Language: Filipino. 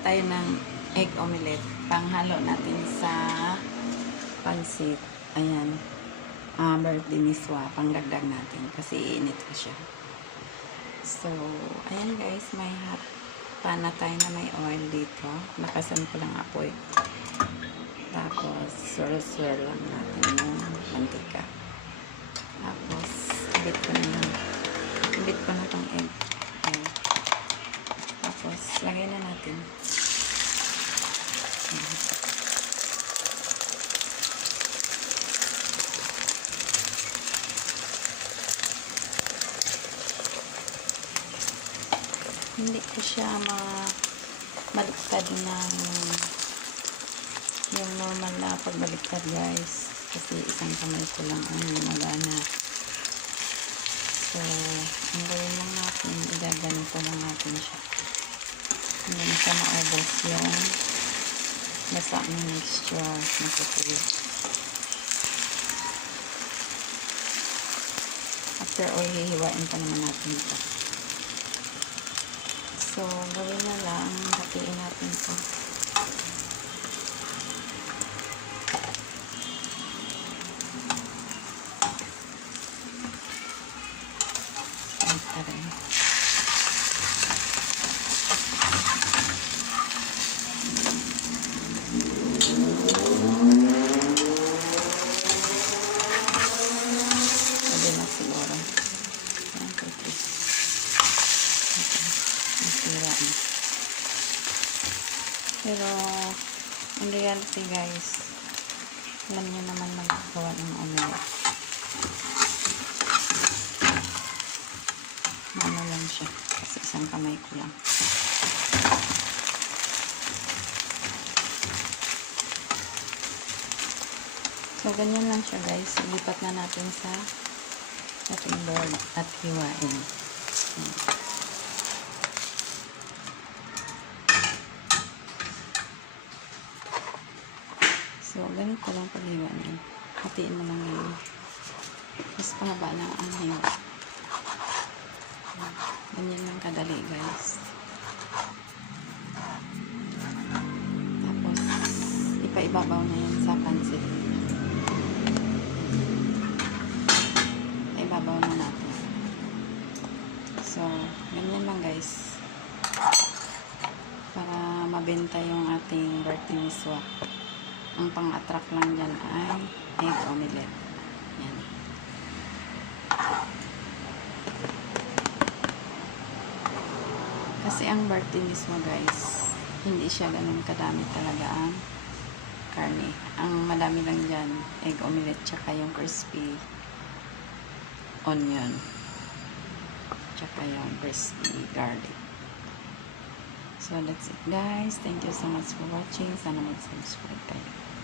tayo ng egg omelette. Panghalo natin sa pansit. Ayan. Ah, birthday miswa. Pangdagdag natin. Kasi iinit ko siya. So, ayan guys. May hot pan na tayo na may oil dito. Nakasan ko lang apoy. Tapos, swirl-swirl lang natin yung mantika. Tapos, ibit ko na yung ibit ko na tong egg. Ayan. Tapos, lagay na natin. Ayan. Hindi ko siya ma baliktad ng yung normal na pagbaliktad guys. Kasi isang kamay ko lang ang gumagana. So, ang gawin lang natin, igaganito lang natin siya. Hindi siya maubos yung basa ng mixture na kukulit. After all, hihiwain pa naman natin ito. So, gawin na lang, hatiin natin ito. Ito rin. Pwede na siguro. One, two, three. Okay. Nasira na. Pero, in reality guys, alam niyo naman magagawa ng omelette. Ano lang siya. Kasi isang kamay ko lang. So, ganyan lang siya guys. Lipat na natin sa ating board at hiwain. Hmm. So, ganito lang paghiwa niya. Hatiin mo lang yun. Mas pahaba na ang hiwa. Ganyan lang kadali guys. Tapos, ipaibabaw na yan sa pansit. Ibabaw na natin. So, ganyan lang guys. Para mabenta yung ating birthday miswa. Ang pang-attract lang dyan ay egg omelette. Yan. Kasi ang birthday mismo guys, hindi siya ganun kadami talaga ang karne. Ang madami lang dyan, egg omelette tsaka yung crispy onion. Tsaka yung crispy garlic. So that's it guys. Thank you so much for watching. Sana mag-subscribe kayo.